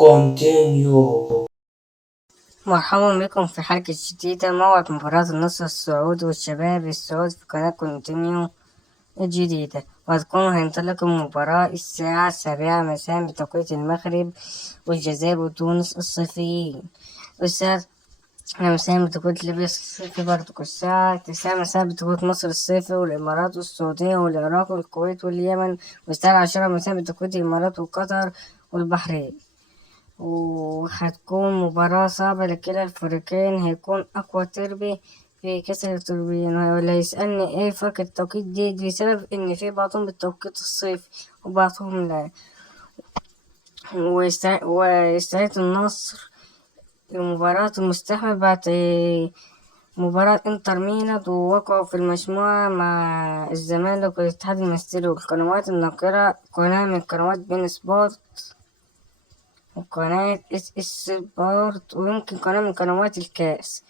Continue. مرحبا بكم في حلقة جديدة. موعد مباراة النصر السعودي والشباب السعودي في قناة كونتينيو الجديدة، وهتكون هينطلق المباراة الساعة 7 مساء بتوقيت المغرب والجزائر وتونس الصيفيين، والساعة مساء بتوقيت ليبيا الصيفي برضه، الساعة 9 مساء بتوقيت مصر الصيفي والإمارات والسعودية والعراق والكويت واليمن، والساعة 10 مساء بتوقيت الإمارات وقطر والبحرين. وهتكون مباراة صعبة لكلا الفريقين، هيكون أقوى تربي في كأس التوربين. ولا يسألني ايه فرق التوقيت دي بسبب إن في بعضهم بالتوقيت الصيفي وبعضهم لا. ويستعيد النصر لمباراة المستقبل بعد مباراة انتر ميلان، ووقعوا في المجموعة مع الزمالك والاتحاد المنستيري. والقنوات الناقلة قناة من قنوات بين سبورت وقناة اس اس سبورت، ويمكن قناة من قنوات الكاس.